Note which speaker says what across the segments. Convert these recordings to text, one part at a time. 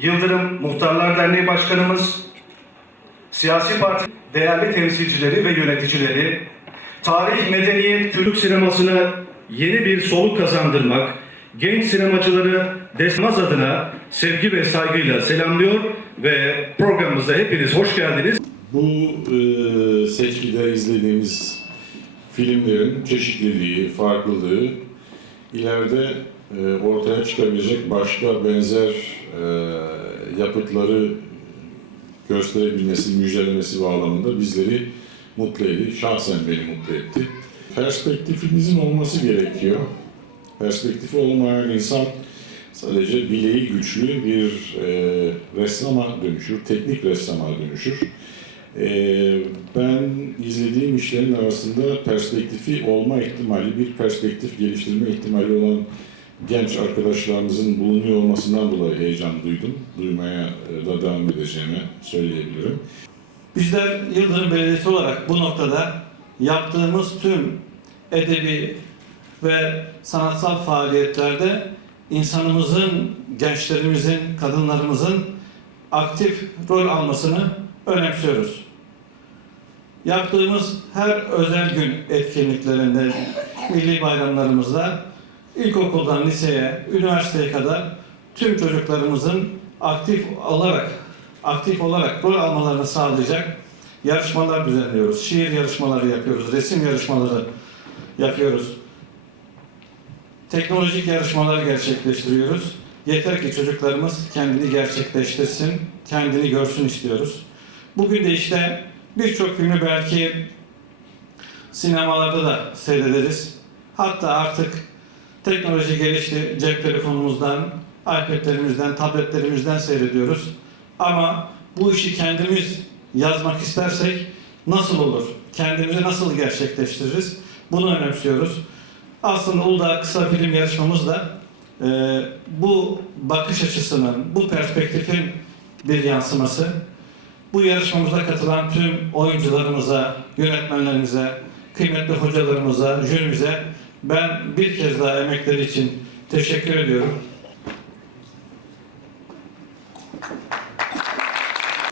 Speaker 1: Yıldırım Muhtarlar Derneği Başkanımız, siyasi parti değerli temsilcileri ve yöneticileri, tarih, medeniyet, kültür sinemasına yeni bir soluk kazandırmak, genç sinemacıları desteklemez adına sevgi ve saygıyla selamlıyor ve programımıza hepiniz hoş geldiniz.
Speaker 2: Bu e, seçkide izlediğimiz filmlerin çeşitliliği, farklılığı ileride e, ortaya çıkabilecek başka benzer yapıtları gösterebilmesi, müjdelemesi bağlamında bizleri mutlu etti. Şahsen beni mutlu etti. Perspektifinizin olması gerekiyor. Perspektifi olmayan insan sadece bileği güçlü bir e, ressama dönüşür, teknik ressama dönüşür. Ee, ben izlediğim işlerin arasında perspektifi olma ihtimali, bir perspektif geliştirme ihtimali olan genç arkadaşlarımızın bulunuyor olmasından dolayı heyecan duydum. Duymaya e, da devam edeceğimi söyleyebilirim.
Speaker 3: Bizler Yıldırım Belediyesi olarak bu noktada yaptığımız tüm edebi ve sanatsal faaliyetlerde insanımızın, gençlerimizin, kadınlarımızın aktif rol almasını önemsiyoruz. Yaptığımız her özel gün etkinliklerinde, milli bayramlarımızda ilkokuldan liseye, üniversiteye kadar tüm çocuklarımızın aktif olarak aktif olarak rol almalarını sağlayacak yarışmalar düzenliyoruz. Şiir yarışmaları yapıyoruz, resim yarışmaları yapıyoruz. Teknolojik yarışmalar gerçekleştiriyoruz. Yeter ki çocuklarımız kendini gerçekleştirsin, kendini görsün istiyoruz. Bugün de işte birçok filmi belki sinemalarda da seyrederiz. Hatta artık teknoloji gelişti. Cep telefonumuzdan, iPad'lerimizden, tabletlerimizden seyrediyoruz. Ama bu işi kendimiz yazmak istersek nasıl olur? Kendimizi nasıl gerçekleştiririz? Bunu önemsiyoruz. Aslında Uludağ kısa film yarışmamız da e, bu bakış açısının, bu perspektifin bir yansıması. Bu yarışmamıza katılan tüm oyuncularımıza, yönetmenlerimize, kıymetli hocalarımıza, jürimize ben bir kez daha emekleri için teşekkür ediyorum.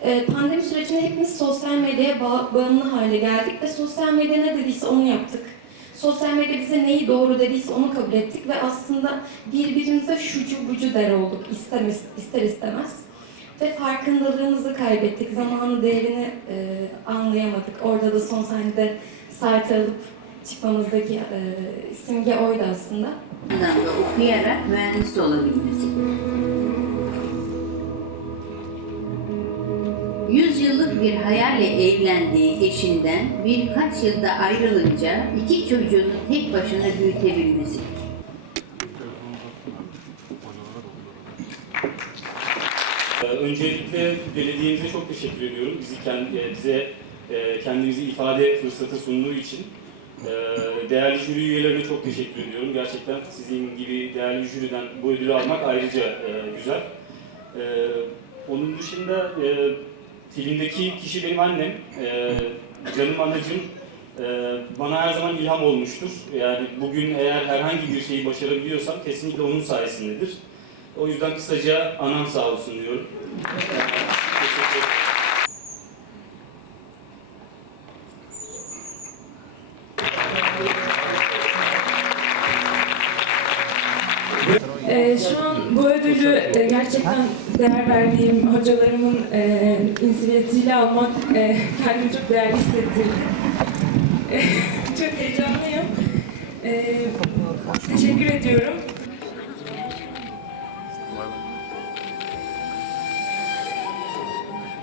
Speaker 4: Ee, Pandemi sürecinde hepimiz sosyal medyaya bağ- bağımlı hale geldik ve sosyal medya ne dediyse onu yaptık. Sosyal medya bize neyi doğru dediyse onu kabul ettik ve aslında birbirimize şucu bucu der olduk ister, ister istemez. Ve farkındalığımızı kaybettik, zamanın değerini e, anlayamadık. Orada da son sahnede saati alıp çıkmamızdaki e, simge oydu aslında.
Speaker 5: da okuyarak mühendis olabilmesi. Yüz yıllık bir hayalle evlendiği eşinden birkaç yılda ayrılınca iki çocuğunu tek başına büyütebilmesi.
Speaker 6: Ee, Öncelikle belediyemize çok teşekkür ediyorum. Bizi e, bize e, kendimizi ifade fırsatı sunduğu için. Ee, Değerli jüri üyelerine çok teşekkür ediyorum. Gerçekten sizin gibi değerli jüriden bu ödülü almak ayrıca e, güzel. Ee, Onun dışında e, filmdeki kişi benim annem. Ee, Canım anacığım e, bana her zaman ilham olmuştur. Yani bugün eğer herhangi bir şeyi başarabiliyorsam kesinlikle onun sayesindedir. O yüzden kısaca anam sağ olsun diyorum.
Speaker 7: Ee, şu an bu ödülü e, gerçekten değer verdiğim hocalarımın e, inisiyatifiyle almak e, kendimi çok değerli hissettirdi. E, çok heyecanlıyım. E, teşekkür ediyorum.